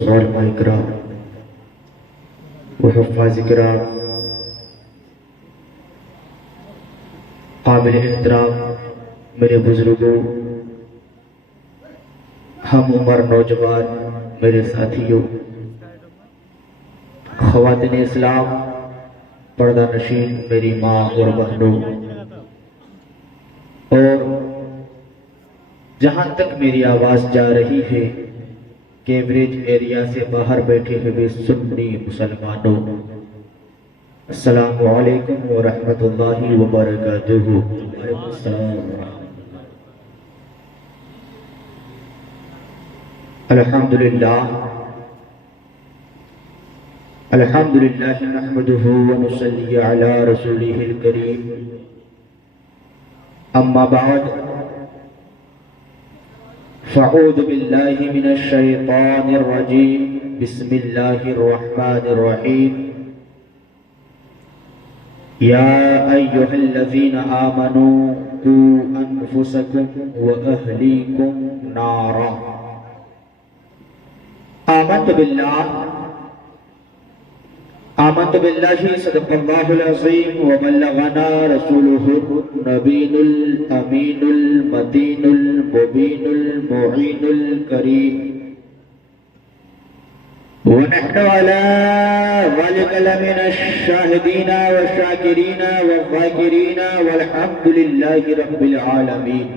علماء کرام و حفاظ کرام، قابل احترام میرے بزرگوں، ہم عمر نوجوان میرے ساتھیوں، خواتین اسلام، پردہ نشین میری ماں اور بہنوں، اور جہاں تک میری آواز جا رہی ہے کیمبرج ایریا سے باہر بیٹھے ہوئے سنی مسلمانوں، السلام علیکم ورحمۃ اللہ وبرکاتہ۔ وعلیکم السلام ورحمۃ اللہ۔ الحمدللہ نحمده ونصلی علی رسوله الکریم، اما بعد فاعوذ باللہ من الشیطان الرجیم، بسم اللہ الرحمن الرحیم۔ یا ایہا الذین آمنوا قوا انفسکم واہلیکم نارا۔ آمنت باللہ صدق اللہ العظیم وبلغنا رسولہ النبی الامین المتین المبین المعین الکریم، ونحن على ذلك لمن الشاهدين والشاكرين والذاكرين والحمد لله رب العالمين۔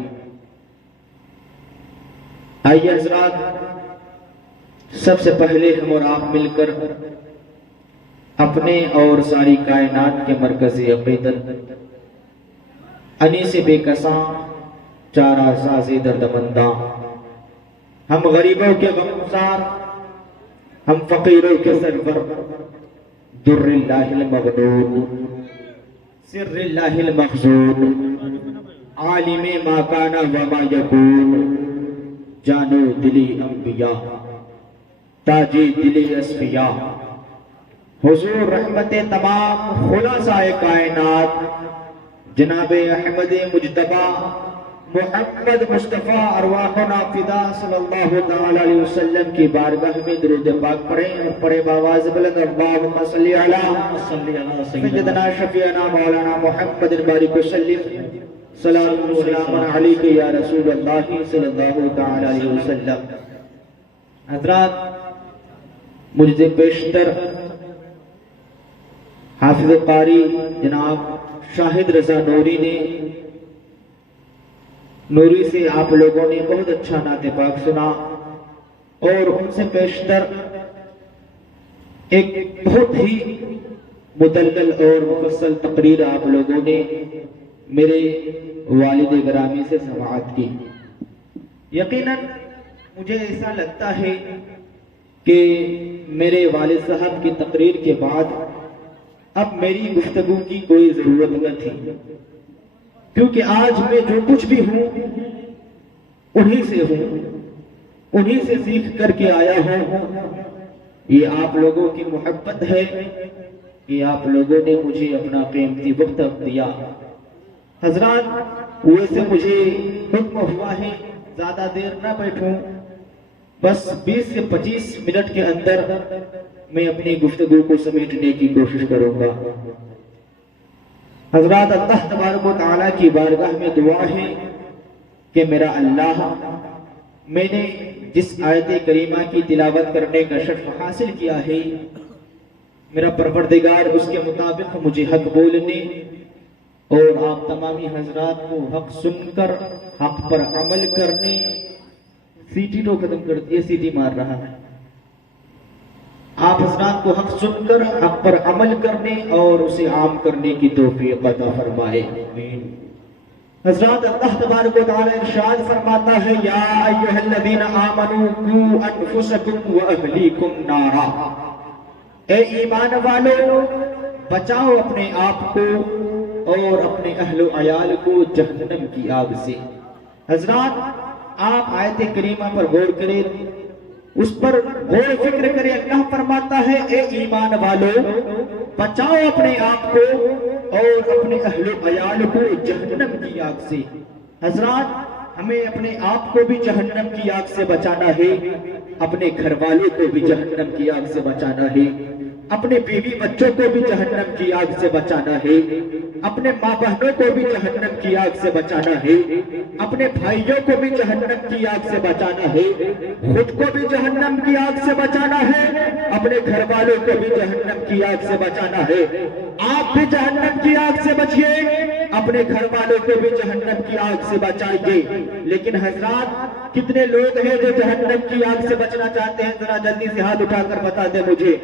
آئیے حضرات، سب سے پہلے ہم اور آپ مل کر اپنے اور ساری کائنات کے مرکزی عقیدت انیس بے کساں چارہ سازی دردمنداں، ہم غریبوں کے غمگسار، ہم فقیروں کے سرور، در اللہ المغنون، سر اللہ المخزون، عالم ما کان وما یکون، جانو دلی انبیاء، تاجی دلی اسفیاء، حضور رحمت تمام خلاصہ کائنات جناب احمد مجتبی محمد مصطفیٰ ارواحنا فدا صلی اللہ تعالی علیہ وسلم کی بارگاہ میں درود پاک پڑھیں اور پڑھے باواز بلند، اللہم صلی علی سیدنا شفیعنا مولانا محمد بارک وسلم، سلام و سلام علیک یا رسول اللہ صلی اللہ تعالی علیہ وسلم۔ حضرات، مجھ سے پیشتر حافظ قاری جناب شاہد رضا نوری نے، نوری سے آپ لوگوں نے بہت اچھا نعت پاک سنا، اور ان سے پیشتر ایک بہت ہی مدلل اور مفصل تقریر آپ لوگوں نے میرے والد گرامی سے سماعت کی۔ یقیناً مجھے ایسا لگتا ہے کہ میرے والد صاحب کی تقریر کے بعد اب میری گفتگو کی کوئی ضرورت نہ تھی، کیونکہ آج میں جو کچھ بھی ہوں انہی سے ہوں، انہی سے سیکھ کر کے آیا ہوں۔ یہ آپ لوگوں کی محبت ہے، یہ آپ لوگوں نے مجھے اپنا قیمتی وقت دیا۔ حضرات، ویسے مجھے حکم ہوا ہے زیادہ دیر نہ بیٹھوں، بس 20 سے 25 منٹ کے اندر میں اپنی گفتگو کو سمیٹنے کی کوشش کروں گا۔ حضرات، اللہ تبارک و تعالیٰ کی بارگاہ میں دعا ہے کہ میرا اللہ، میں نے جس آیت کریمہ کی تلاوت کرنے کا شرف حاصل کیا ہے، میرا پروردگار اس کے مطابق مجھے حق بولنے اور آپ تمامی حضرات کو حق سن کر حق پر عمل کرنے، سیٹی تو ختم کر دیے، سیٹی مار رہا ہے، آپ حضرات کو حق سن کر حق پر عمل کرنے اور اسے عام کرنے کی توفیق عطا فرمائے۔ حضرات، اللہ تبارک و تعالی ارشاد فرماتا ہے، یا ایھا الذین آمنوا قوا انفسکم واہلیکم نارا۔ اے ایمان والو، بچاؤ اپنے آپ کو اور اپنے اہل و عیال کو جہنم کی آگ سے۔ حضرات، آپ آیت کریمہ پر غور کریں، اس پر غور فکر کریں۔ اللہ فرماتا ہے، اے ایمان والو، بچاؤ اپنے آپ کو اور اپنے اہل و عیال کو جہنم کی آگ سے۔ حضرات، ہمیں اپنے آپ کو بھی جہنم کی آگ سے بچانا ہے اپنے گھر والوں کو بھی جہنم کی آگ سے بچانا ہے، اپنے بیوی بچوں کو بھی جہنم کی آگ سے بچانا ہے، اپنے ماں بہنوں کو بھی جہنم کی آگ سے بچانا ہے، اپنے بھائیوں کو بھی جہنم کی آگ سے بچانا ہے، خود کو بھی جہنم کی آگ سے بچانا ہے، اپنے گھر والوں کو بھی جہنم کی آگ سے بچانا ہے۔ آپ بھی جہنم کی آگ سے بچیے، اپنے گھر والوں کو بھی جہنم کی آگ سے بچائیے۔ لیکن حضرات کتنے لوگ ہیں جو جہنم کی آگ سے بچنا چاہتے ہیں؟ ذرا جلدی سے ہاتھ اٹھا کر بتا دیں مجھے،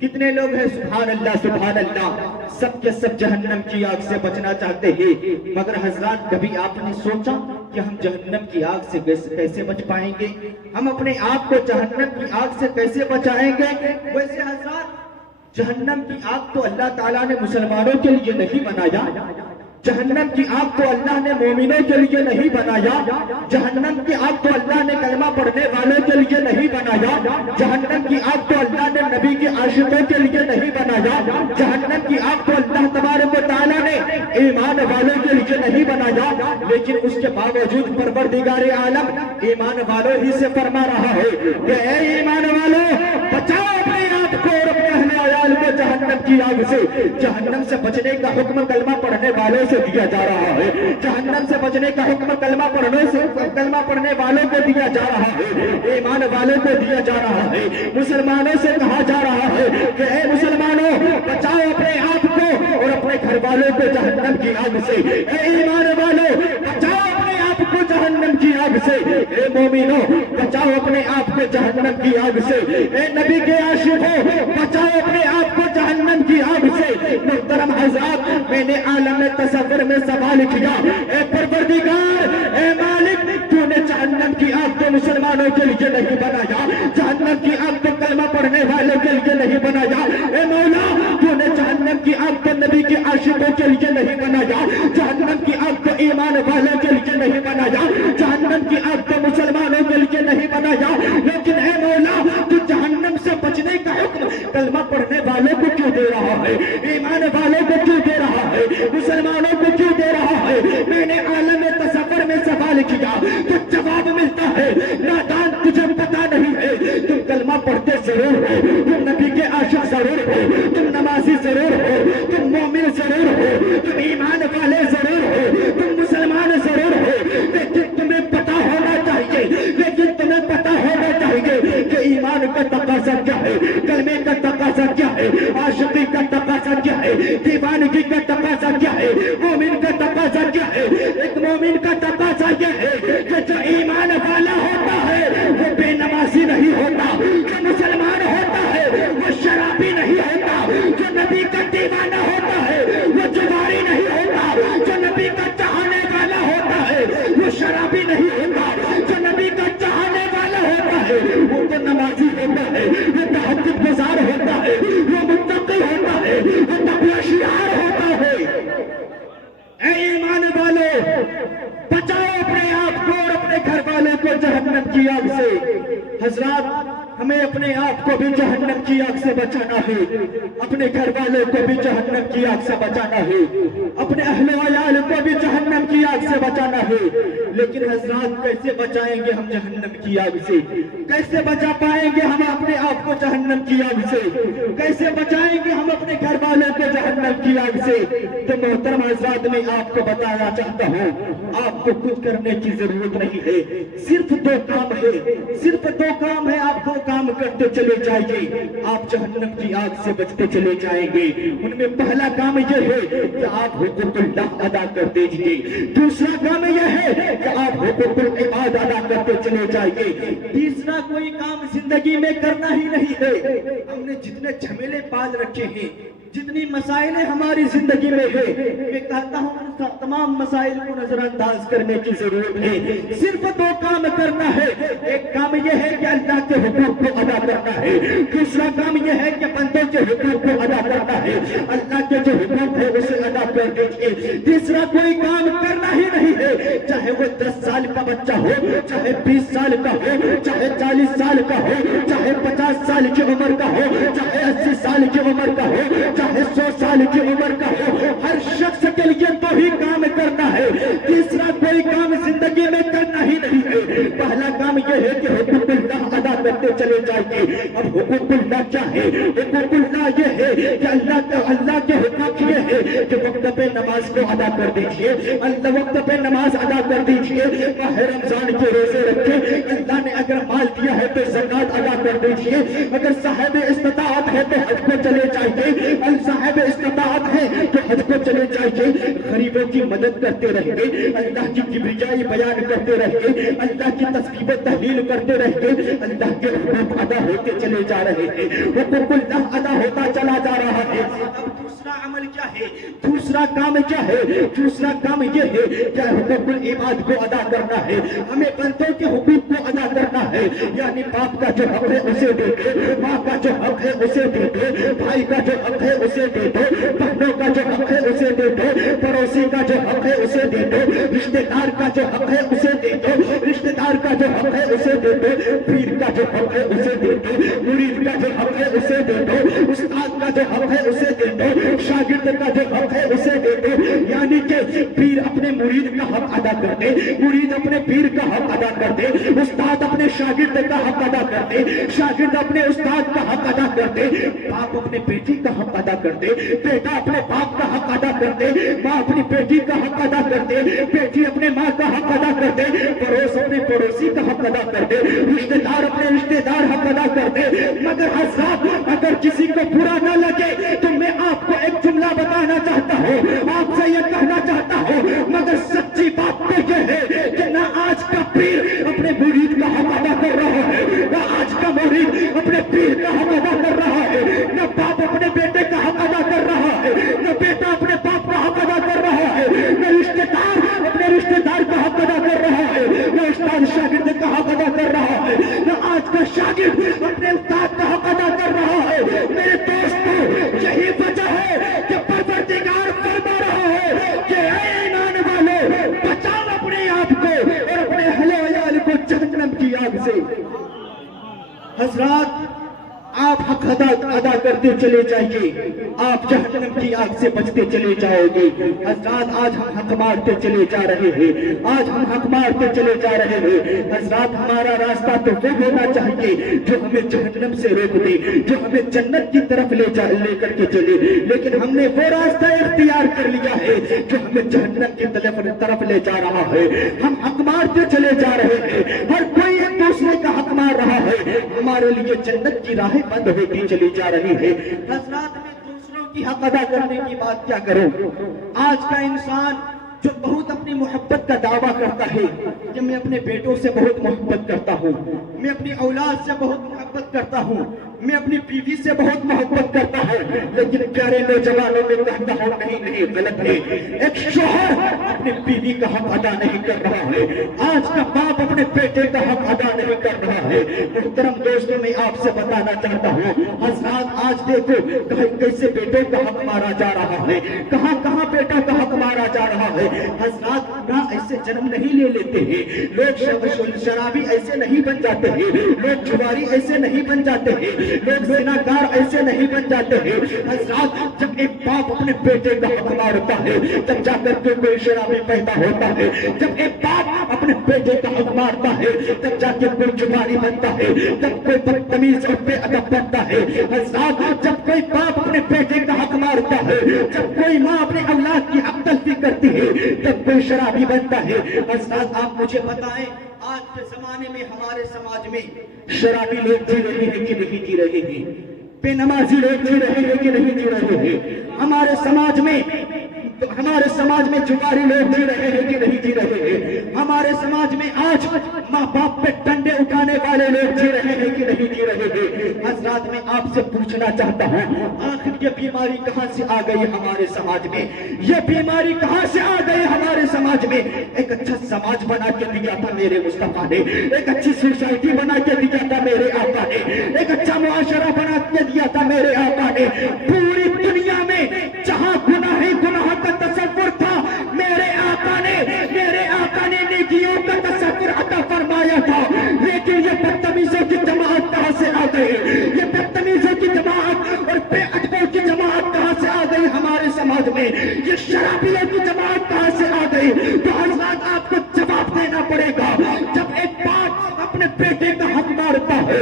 کتنے لوگ ہیں؟ سبحان اللہ سبحان اللہ، سب کے سب جہنم کی آگ سے بچنا چاہتے ہیں۔ مگر حضرات کبھی آپ نے سوچا کہ ہم جہنم کی آگ سے کیسے بچ پائیں گے؟ ہم اپنے آپ کو جہنم کی آگ سے کیسے بچائیں گے؟ ویسے حضرات جہنم کی آگ تو اللہ تعالیٰ نے مسلمانوں کے لیے نہیں بنایا، جہنم کی آگ تو اللہ نے مومنوں کے لیے نہیں بنایا، جہنم کی آگ تو اللہ نے کلمہ پڑھنے والوں کے لیے نہیں بنایا، جہنم کی آگ تو اللہ نے نبی کے عاشقوں کے لیے نہیں بنایا، جہنم کی آگ تو اللہ تبارک و تعالیٰ نے ایمان والوں کے لیے نہیں بنایا۔ لیکن اس کے باوجود پروردگار عالم ایمان والوں ہی سے فرما رہا ہے کہ اے ایمان والوں، بچاؤ اپنے آپ کو اور اپنے اہل عیال کو جہنم کی آگ سے۔ جہنم سے بچنے کا حکم کلمہ پڑھنے والوں سے دیا جا رہا ہے، جہنم سے بچنے کا حکم کلمہ پڑھنے والوں کو دیا جا رہا ہے، ایمان والوں کو دیا جا رہا ہے۔ مسلمانوں سے کہا جا رہا ہے کہ اے مسلمانوں، بچاؤ اپنے آپ کو اور اپنے گھر والوں کو جہنم کی آگ سے۔ اے ایمان والوں، بچاؤ اپنے آپ کو جہنم کی آگ سے۔ اے مومنوں، بچاؤ اپنے آپ کو جہنم کی آگ سے۔ اے نبی کے عاشقوں، بچاؤ اپنے آپ کو جہنم کی آگ سے۔ محترم حضرات، میں نے عالم تصور میں سوال کیا، اے پروردگار، اے مالک، تو نے جہنم کی آگ تو مسلمانوں کے لیے نہیں بنایا، جہنم کی آگ تو کلمہ پڑھنے والوں کے لیے نہیں بنایا۔ اے مولا، تو نے جہنم کی آگ تو نبی کے عاشقوں کے لیے نہیں بنایا، جہنم کی آگ تو ایمان والوں کے لیے نہیں بنایا، جہنم کی آگ تو مسلمانوں کے لیے نہیں بنایا۔ لیکن اے مولا، تو جہنم سے بچنے کا حکم کلمہ پڑھنے والوں کو کیوں دے رہا ہے؟ ایمان والوں کو کیوں دے رہا ہے؟ مسلمانوں کو کیوں دے رہا ہے؟ میں نے عالم تصور میں سوال کیا تو جواب ملتا ہے، نادان تجھے پتا نہیں ہے، تم کلمہ پڑھتے ضرور ہو، تم نبی کے عاشق ضرور ہو، تم نمازی ضرور ہو، تم مومن ضرور ہو، تم ایمان والے ضرور ہو، تم مسلمان ضرور ہو، لیکن تمہیں پتا ہونا چاہیے، کہ ایمان کا تقاضا کیا ہے، کلمے کا تقاضا کیا ہے، عاشقی کا تقاضا کیا ہے، دیوانگی کا تقاضا کیا ہے، مومن کا تقاضا کیا ہے۔ ایک مومن کا تقاضا یہ ہے کہ جو ایمان والا ہوتا ہے وہ بے نمازی نہیں ہوتا، جو مسلمان ہوتا ہے وہ شرابی نہیں ہوتا، جو نبی کا دیوانہ ہوتا ہے وہ جواری نہیں ہوتا، جو نبی کا چاہنے والا ہوتا ہے وہ شرابی نہیں ہوتا، جو نبی کا چاہنے والا ہوتا ہے وہ تو نمازی ہوتا ہے، وہ تہجد گزار ہوتا ہے، وہ متقی ہوتا ہے، وہ تقوی شعار ہوتا ہے۔ اے ایمان والے، بچاؤ اپنے آپ کو اور اپنے گھر والوں کو جہنم کی آگ سے۔ حضرات، ہمیں اپنے آپ کو بھی جہنم کی آگ سے بچانا ہے، اپنے گھر والوں کو بھی جہنم کی آگ سے بچانا ہے، اپنے اہل عیال کو بھی جہنم کی آگ سے بچانا ہے۔ لیکن حضرات کیسے بچائیں گے ہم جہنم کی آگ سے؟ کیسے بچا پائیں گے ہم اپنے آپ کو جہنم کی آگ سے؟ کیسے بچائیں گے ہم اپنے گھر والوں کو جہنم کی آگ سے؟ تو محترم حضرات، میں آپ کو بتانا چاہتا ہوں، آپ کو کچھ کرنے کی ضرورت نہیں ہے، صرف دو کام ہے، صرف دو کام ہے، آپ دو کام کرتے چلے جائیے، آپ جہنم کی آگ سے بچتے چلے جائیں گے۔ ان میں پہلا کام یہ ہے کہ آپ حقوق اللہ ادا کر دیجئے، دوسرا کام یہ ہے کہ آپ حقوق العباد ادا کرتے چلے جائیے، تیسرا کوئی کام زندگی میں کرنا ہی نہیں ہے۔ ہم نے جتنے جھمیلے پال رکھے ہیں، جتنی مسائل ہماری زندگی میں ہے، میں کہتا ہوں تمام مسائل کو نظر انداز کرنے کی ضرورت ہے۔ صرف دو کام کرنا ہے، ایک کام یہ ہے کہ اللہ کے حقوق کو ادا کرنا ہے، دوسرا کام یہ ہے کہ بندوں کے حقوق کو ادا کرنا ہے، اللہ کے جو حقوق ہے اسے ادا کر دیجیے۔ تیسرا کوئی کام کرنا ہی نہیں ہے، چاہے وہ 10 سال کا بچہ ہو، چاہے 20 سال کا ہو، چاہے 40 سال کا ہو، چاہے 50 سال کی عمر کا ہو، چاہے 80 سال کی عمر کا ہو، چاہے 100 سال کی عمر کا ہو، ہر شخص کے لیے تو ہی کام کرنا ہے۔ تیسرا کوئی کام زندگی میں کرنا ہی نہیں ہے۔ پہلا کام یہ ہے کہ حقوق اللہ ادا کرتے करते चले जाएंगे। अब हुकूकुल्लाह क्या है? हुकूकुल्लाह ये है कि अल्लाह के हुक्म ये है कि वक्त पे नमाज को अदा कर दीजिए, अल्लाह वक्त पे नमाज अदा कर दीजिए, माह रमजान के रोजे रखे, अल्लाह ने अगर माल दिया है तो ज़कात अदा कर दीजिए, अगर साहिब इस्तिताअत है तो हज को चले जाइए, साहिब इस्तिताअत है तो हज को चले जाइए, गरीबों की मदद करते रहेंगे, अल्लाह की किबरियाई बयान करते रहेंगे, अल्लाह की तस्बीह व तहलील करते रहेंगे, अल्लाह के हुकूक अदा होते चले जा रहे हैं, हुकूकुल्लाह अदा होता चला जा रहा है। अब दूसरा अमल क्या है? दूसरा काम क्या है? दूसरा काम ये है कि हुकूकुल इबाद को अदा करना है, हमें बंदों के हुकूक को अदा करना है, यानी बाप का जो हक है उसे दे दो, माँ का जो हक है उसे दे दो, भाई का जो हक है उसे दे दो, बहनों का जो हक है उसे दे दो, पड़ोसी का जो हक है उसे दे दो, रिश्तेदार का जो हक है उसे दे दो, रिश्तेदार का जो हक है उसे दे दो, पीर का जो हक है उसे दे दो, मुरीद का जो हक है उसे दे दो, उस्ताद का जो हक है उसे दे दो, शागिर्द का जो हक है उसे दे दो। यानी कि पीर अपने मुरीद का हक अदा कर दे, मुरीद अपने पीर का हक अदा कर दे, उस्ताद अपने शागिर्द का हक अदा कर दे, शागिर्द अपने उस्ताद का हक अदा कर दे, बाप अपने बेटी का हक अदा कर दे, बेटा अपने बाप का हक अदा कर दे, माँ अपनी बेटी का हक अदा कर दे, बेटी अपने माँ का हक अदा कर दे, पड़ोस अपने पड़ोसी का हक अदा कर दे, रिश्तेदार अपने रिश्तेदार हक अदा कर दे। मगर हज़रात, अगर किसी को बुरा ना लगे तो मैं आपको एक जुमला बताना चाहता हूँ, आपसे ये कहना चाहता हूँ, मगर सच्ची बात तो ये है कि ना आज का पीर अपने मुरीद का हक अदा कर रहा है, ना आज का मुरीद अपने पीर का हक अदा कर रहा है, ना बाप अपने बेटे का हक अदा कर रहा है, ना बेटा अपने बाप का हक अदा कर रहा है, ना रिश्तेदार अपने रिश्तेदार का हक अदा कर रहा है, ना उस्ताद शागिर्द का हक अदा कर रहा है, ना आज का शागिर्द अपने उस्ताद का हक अदा कर रहा है। मेरे दोस्तों, यही वजह है कि परवरदिगार फरमा रहा है कि ऐ ईमान वालों, बचाओ अपने आप को और अपने अहले वयाल को जहन्नम की आग से। हज़रात, आप हक अदा करते चले जाइए, आप जहन्नम की आग से बचते चले जाओगे। हज़रात, आज हम हक मारते चले जा रहे हैं, आज हम हक मारते चले जा रहे हैं। हज़रात, हमारा रास्ता तो वो होना चाहिए जो हमें जहन्नम से रोक दे, जो हमें जन्नत की तरफ लेकर के चले, लेकिन हमने वो रास्ता इख्तियार कर लिया है जो हमें जहन्नम की तरफ ले जा रहा है। हम हक मारते चले जा रहे हैं, हर कोई एक दूसरे का हक मार रहा है, हमारे लिए जन्नत की राहें बंद होती चली जा रही है। हज़रात, मैं दूसरों की हक अदा करने की बात क्या करूं? आज का इंसान जो बहुत अपनी मोहब्बत का दावा करता है कि मैं अपने बेटों से बहुत मोहब्बत करता हूँ, मैं अपनी औलाद से बहुत मोहब्बत करता हूँ, मैं अपनी बीवी से बहुत मोहब्बत करता हूँ, लेकिन प्यारे नौजवानों में कहता हूँ नहीं, गलत है। एक शौहर अपनी बीवी का हक अदा नहीं कर रहा है, आज का बाप अपने बेटे का हक अदा नहीं कर रहा है। मुहतरम दोस्तों, मैं आपसे बताना चाहता हूँ, हज़रात, आज देखो कैसे बेटों का हक मारा जा रहा है, कहाँ कहाँ बेटों का हक मारा जा रहा है। हज़रात, ना ऐसे जन्म नहीं ले लेते हैं लोग, शराबी ऐसे नहीं बन जाते हैं लोग, जुआरी ऐसे नहीं बन जाते हैं लोग, ज़िनाकार ऐसे नहीं बन जाते हैं। हज़रात, जब एक बाप अपने बेटे का हक मारता है तब जाकर के कोई शराबी पैदा होता है, जब एक बाप अपने बेटे का हक मारता है तब जाकर कोई जुआरी बनता है, तब कोई बदतमीज और बेअदब बनता है। हज़रात, जब कोई बाप अपने बेटे का हक मारता है, जब कोई माँ अपने औलाद की हक तलफी करती है, तब कोई शराबी बनता है। हज़रात, आप मुझे बताएं, आज के जमाने में हमारे समाज में शराबी लोग जी रहे हैं कि नहीं जी रहे हैं? बेनमाजी लोग जी रहे हैं कि नहीं जी रहे हैं? हमारे समाज में जुआरी लोग जी रहे हैं कि नहीं जी रहे हैं? हमारे समाज में आज माँ बाप पे डंडे उठाने वाले लोग जी रहे हैं कि नहीं जी रहे हैं? हज़रात, मैं आपसे पूछना चाहता हूँ, आखिर ये बीमारी कहाँ से आ गई हमारे समाज में? ये बीमारी कहाँ से आ गई हमारे समाज में? एक अच्छा समाज बना के दिया था मेरे मुस्तफा ने, एक अच्छी सोसाइटी बना के दिया था मेरे आका ने, एक अच्छा मुआशरा बना के दिया था मेरे आका ने। पूरी दुनिया में जहाँ गुनाह ही गुनाह का तसव्वुर था, मेरे आका ने नेकियों का तसव्वुर अता फरमाया था। लेकिन ये बदतमीजों की जमात कहाँ से आ गई? ये बदतमीजों की जमात और बेअदबों की जमात कहाँ से आ गई हमारे समाज में? ये शराबियों की जमात कहाँ से आ गई? तो हज़रात, आपको जवाब देना पड़ेगा। जब एक बाप अपने बेटे का हक मारता है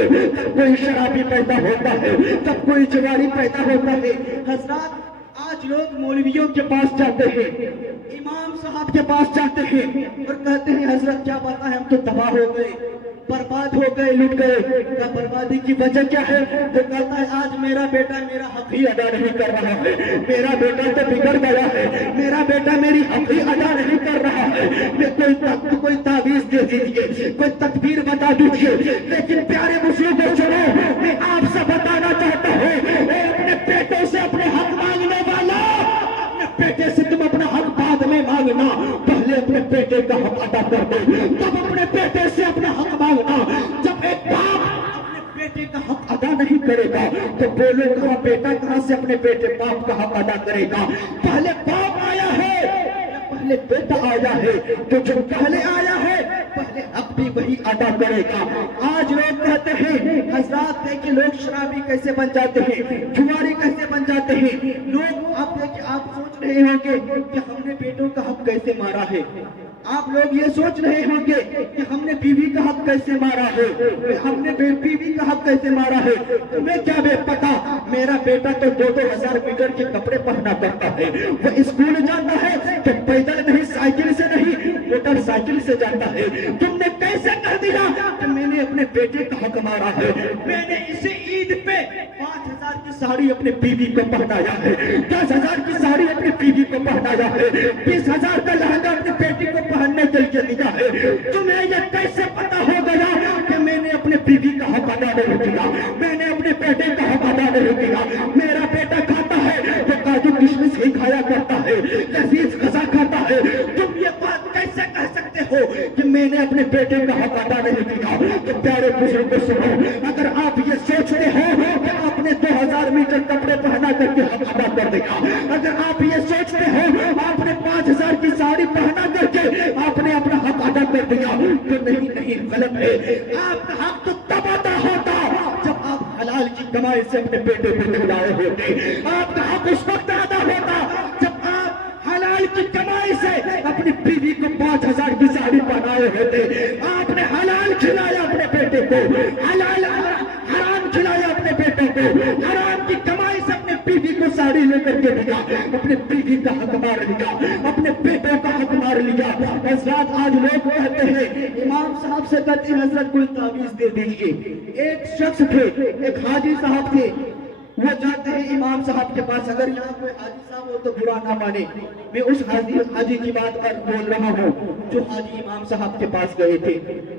पैदा होता है, जब कोई जवारी पैदा होता है। हजरात, आज लोग मौलवियों के पास जाते हैं, इमाम साहब के पास जाते हैं और कहते हैं हजरत क्या पता है, हम तो तबाह हो गए, बर्बाद हो गए, लुट गए। क्या बर्बादी की वजह क्या है? वो कहता है आज मेरा बेटा मेरा हक ही अदा नहीं कर रहा है, मेरा बेटा तो बिगड़ गया है, मेरा बेटा मेरी हक ही अदा नहीं कर रहा है। कोई तावीज दे दीजिए, कोई तकबीर बता दीजिए। लेकिन प्यारे मुस्लिमों सुनो, मैं आपसे बताना चाहता हूँ, अपने बेटों से अपने हक मांगने वाला, अपने बेटे से तुम अपना हक बाद में मांगना, पहले अपने बेटे का हक अदा कर दो, तब अपने बेटे से अपना हक मांगना। जब एक बाप अपने बेटे का हक अदा नहीं करेगा तो बोलो कहाँ बेटा कहाँ से अपने बेटे बाप का हक अदा करेगा? पहले बाप आया है, पहले बेटा आया है, तो जो पहले आया है पहले हक भी वही अदा करेगा। आज लोग कहते हैं हजरात देखिए लोग शराबी कैसे बन जाते हैं, जुआरी कैसे बन जाते हैं। लोग आप देखिए, आप सोच रहे होंगे कि हमने बेटों का हक कैसे मारा है, आप लोग ये सोच रहे होंगे कि हमने बीवी का हक कैसे मारा है, हमने बीवी का हक कैसे मारा है। तुम्हें क्या पता, मेरा बेटा तो 2-2 हजार मीटर के कपड़े पहना करता है, वो स्कूल जाता है तो पैदल नहीं, साइकिल से नहीं, मोटरसाइकिल से जाता है। तुमने कैसे कह दिया कि मैंने अपने बेटे का हक मारा है? मैंने इसे ईद पे 5,000 की साड़ी अपने बीवी को पहनाया है, 10,000 की साड़ी अपनी बीवी को पहनाया है, 20,000 का लहंगा अपने बेटी को पहनने के लिए दिया है। तुम्हें यह कैसे पता हो गया कि मैंने अपने बीवी का हक अदा नहीं किया, मैंने अपने बेटे का हक अदा नहीं किया? मेरा बेटा खाता है तो काजू किशमिश ही खाया करता है, लजीज गजा खाता है। तुम ये बात कैसे कह सकते हो कि मैंने अपने बेटे का हक अदा नहीं किया? तो प्यारे बुजुर्गों सुनो, अगर आप ये सोचते हो कि आपने 2,000 मीटर कपड़े पहना करके हक अदा कर देगा, अगर आप ये सोचते हो आपने 5,000 की साड़ी पहना करके आपने अपना हक अदा कर दिया, तो नहीं नहीं, गलत है। आपका हक तो तब अदा होता जब आप हलाल की कमाई से अपने बेटे को खिलाए होते। आपका हक उस वक्त अदा होता जब आप हलाल की कमाई से अपनी बीवी को 5,000 की साड़ी पहनाए होते। आपने हलाल खिलाया अपने बेटे को, हलाल हराम खिलाया अपने बेटे को, हराम की कमाई से अपने बीवी को साड़ी लेकर के दिया, अपने बीवी का हक मार लिया, अपने बेटे का हक मार लिया। हजरत आज लोग कहते हैं, इमाम साहब से कहते हैं हजरत कोई तावीज दे दीजिए। एक शख्स थे, एक हाजी साहब थे, वो जाते हैं इमाम साहब के पास। अगर यहाँ कोई हाजी साहब हो तो बुरा ना माने, मैं उस हाजी की बात पर बोल रहा हूँ जो हाजी इमाम साहब के पास गए थे।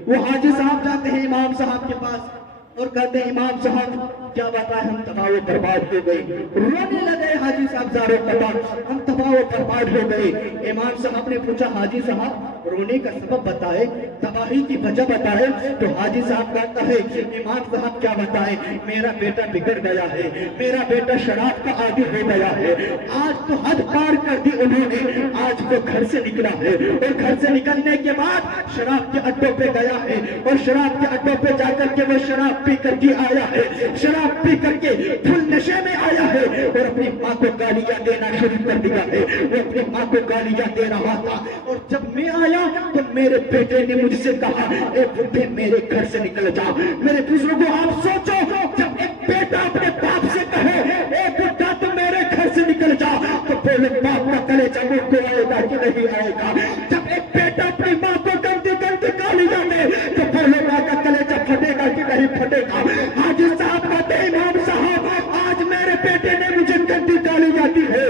वो हाजी साहब जाते हैं इमाम साहब के पास और कहते हैं इमाम साहब क्या बताएं, हम तबाह बर्बाद हो गए। रोने लगे हाजी साहब ज़ारो कदर, हम तबाह बर्बाद हो गए। इमाम साहब ने पूछा हाजी साहब रोने का सबब बताए, तबाही की वजह बताए। तो हाजी साहब कहता है इमाम साहब क्या बताएं, मेरा बेटा बिगड़ गया है, मेरा बेटा शराब का आदी हो गया है। आज तो हद पार कर दी उन्होंने, आज वो घर से निकला है और घर से निकलने के बाद शराब के अड्डों पे गया है और शराब के अड्डों पे जाकर के वो शराब पी करके आया है, शराब पी करके फुल नशे में आया है और अपनी माँ को गालियां देना शुरू कर दिया है। वो अपनी माँ को गालियां दे रहा था और जब मैं आया तो मेरे बेटे ने मुझसे कहा ए बुड्ढे मेरे घर से निकल जाओ। मेरे बुजुर्गों आप सोचो, जब एक बेटा अपने बाप से कहे ए बुड्ढा तुम मेरे घर से निकल जाओ, तो बोले बाप का कलेजा मुंह को आएगा कि नहीं आएगा? जब एक बेटा अपनी माँ को गंदी गंदी गालियां दे तो बोले माँ का कलेजा फटेगा कि नहीं फटेगा? हाजी साहब कहते हैं इमाम साहब आज मेरे बेटे ने मुझे गंदी गालियां दी है,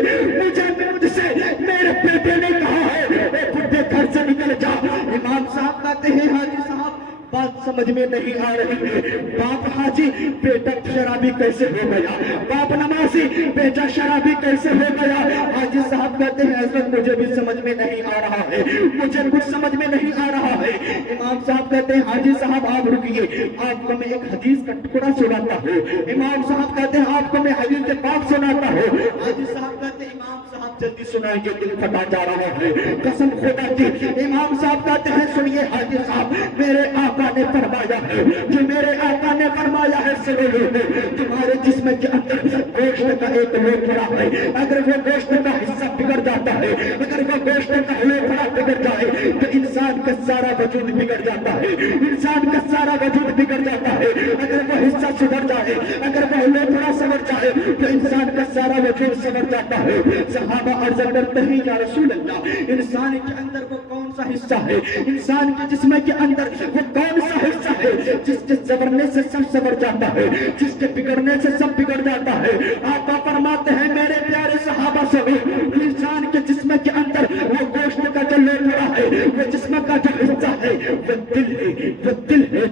मुझसे मेरे बेटे ने कहा है ए बुड्ढे घर से निकल जा। इमाम साहब कहते हैं हाजी साहब बात समझ में नहीं आ रही है, बाप हाजी बेटा शराबी कैसे हो गया, बाप नमाजी बेटा शराबी कैसे हो गया? हाजी साहब कहते हैं हजरत मुझे भी समझ में नहीं आ रहा है, मुझे कुछ समझ में नहीं आ रहा है। इमाम साहब कहते हैं हाजी साहब आप रुकिए, आपको मैं एक हदीस का टुकड़ा सुनाता हूँ। इमाम साहब कहते हैं आपको मैं हदीस के पाक सुनाता हूँ। हाजी साहब कहते हैं इमाम साहब जल्दी सुनाएंगे, दिल फटा जा रहा है कसम खुदा की। इमाम साहब कहते हैं सुनिए हाजी साहब, मेरे आका ने फरमाया है कि मेरे आका ने फरमाया है सुनो लोगों, तुम्हारे जिस्म के अंदर गोश्त का एक लोथड़ा है, अगर वो गोश्त का हिस्सा बिगड़ जाता है, अगर वो गोश्त का लोथड़ा बिगड़ जाए तो इंसान का सारा वजूद बिगड़ जाता है, इंसान का सारा वजूद बिगड़ जाता है। अगर वो हिस्सा हिस्सा सुधर जाए, अगर वो थोड़ा समझ जाए तो इंसान का सारा वजूद समझ जाता है। सहाबा अर्ज करते हैं या रसूल अल्लाह, इंसान के अंदर वो कौन सा हिस्सा है, इंसान के जिस्म के अंदर वो कौन सा हिस्सा है जिसके संवरने से सब संवर जाता है, जिसके बिगड़ने से सब बिगड़ जाता है। आप फरमाते हैं मेरे प्यारे सहाबा सभी, इंसान के जिस्म के अंदर वो गोश्त का जो लोथड़ा है, वो जिस्म का जो हिस्सा है वो दिल है, वो दिल है।